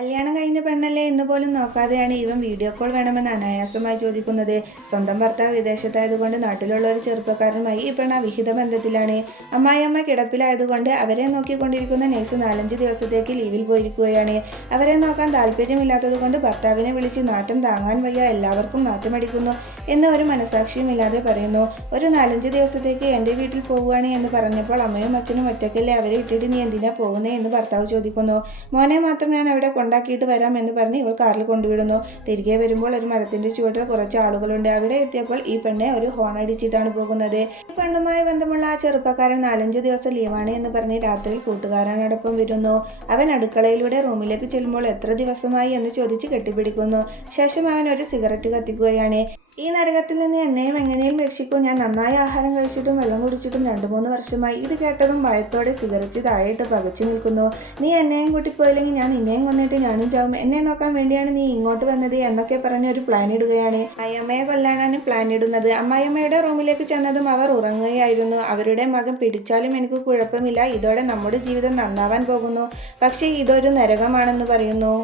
കല്യാണം കഴിഞ്ഞ പെണ്ണല്ലേ എന്ന് പോലും നോക്കാതെയാണ് ഇവൻ വീഡിയോ കോൾ വേണമെന്ന് അനായാസമായി ചോദിക്കുന്നത്. സ്വന്തം ഭർത്താവ് വിദേശത്തായതുകൊണ്ട് നാട്ടിലുള്ള ഒരു ചെറുപ്പക്കാരനുമായി ഈ പെണ്ണ് അവിഹിത ബന്ധത്തിലാണ്. അമ്മായിയമ്മ കിടപ്പിലായതുകൊണ്ട് അവരെ നോക്കിക്കൊണ്ടിരിക്കുന്ന നേഴ്സ് 4-5 ദിവസത്തേക്ക് ലീവിൽ പോയിരിക്കുകയാണ്. അവരെ നോക്കാൻ താല്പര്യമില്ലാത്തതുകൊണ്ട് ഭർത്താവിനെ വിളിച്ച് നാറ്റം താങ്ങാൻ വയ്യ, എല്ലാവർക്കും നാറ്റമടിക്കുന്നു എന്ന് ഒരു മനസാക്ഷിയുമില്ലാതെ പറയുന്നു. ഒരു 4-5 ദിവസത്തേക്ക് എൻ്റെ വീട്ടിൽ പോവുകയാണ് എന്ന് പറഞ്ഞപ്പോൾ അമ്മയും അച്ഛനും ഒറ്റയ്ക്കല്ലേ, അവരെ ഇട്ടിട്ട് നീ എന്തിനാ പോകുന്നേ എന്ന് ഭർത്താവ് ചോദിക്കുന്നു. മോനെ മാത്രം ഞാൻ അവിടെ കൊണ്ടാക്കിയിട്ട് വരാം എന്ന് പറഞ്ഞ് ഇവൾ കാറിൽ കൊണ്ടുവിടുന്നു. തിരികെ വരുമ്പോൾ ഒരു മരത്തിന്റെ ചുവട്ടിൽ കുറച്ച് ആളുകളുണ്ട്. അവിടെ എത്തിയപ്പോൾ ഈ പെണ്ണെ ഒരു ഹോൺ അടിച്ചിട്ടാണ് പോകുന്നത്. ഈ പെണ്ണുമായി ബന്ധമുള്ള ആ ചെറുപ്പക്കാരൻ 4-5 ദിവസം ലീവാണ് എന്ന് പറഞ്ഞ് രാത്രിയിൽ കൂട്ടുകാരനോടൊപ്പം വരുന്നു. അവൻ അടുക്കളയിലൂടെ റൂമിലേക്ക് ചെല്ലുമ്പോൾ എത്ര ദിവസമായി എന്ന് ചോദിച്ച് കെട്ടിപ്പിടിക്കുന്നു. ശേഷം അവൻ ഒരു സിഗരറ്റ് കത്തിക്കുകയാണ്. ഈ നരകത്തിൽ നിന്ന് എന്നെയും എങ്ങനെയും രക്ഷിക്കും, ഞാൻ നന്നായി ആഹാരം കഴിച്ചിട്ടും വെള്ളം കുടിച്ചിട്ടും 2-3 വർഷമായി. ഇത് കേട്ടതും ഭയത്തോടെ സിഗരറ്റ് താഴെയിട്ട് പകച്ചു നിൽക്കുന്നു. നീ എന്നെയും കൂട്ടിപ്പോയില്ലെങ്കിൽ ഞാൻ നിന്നെയും കൊന്നിട്ട് ഞാനും ചാവും, എന്നെ നോക്കാൻ വേണ്ടിയാണ് നീ ഇങ്ങോട്ട് വന്നത് എന്നൊക്കെ പറഞ്ഞ് ഒരു പ്ലാൻ ഇടുകയാണ്. അയ്യമ്മയെ കൊല്ലാനാണ് പ്ലാൻ ഇടുന്നത്. അമ്മായിയമ്മയുടെ റൂമിലേക്ക് ചെന്നതും അവർ ഉറങ്ങുകയായിരുന്നു. അവരുടെ മകൻ പിടിച്ചാലും എനിക്ക് കുഴപ്പമില്ല, ഇതോടെ നമ്മുടെ ജീവിതം നന്നാവാൻ പോകുന്നു, പക്ഷേ ഇതൊരു നരകമാണെന്ന് പറയുന്നു.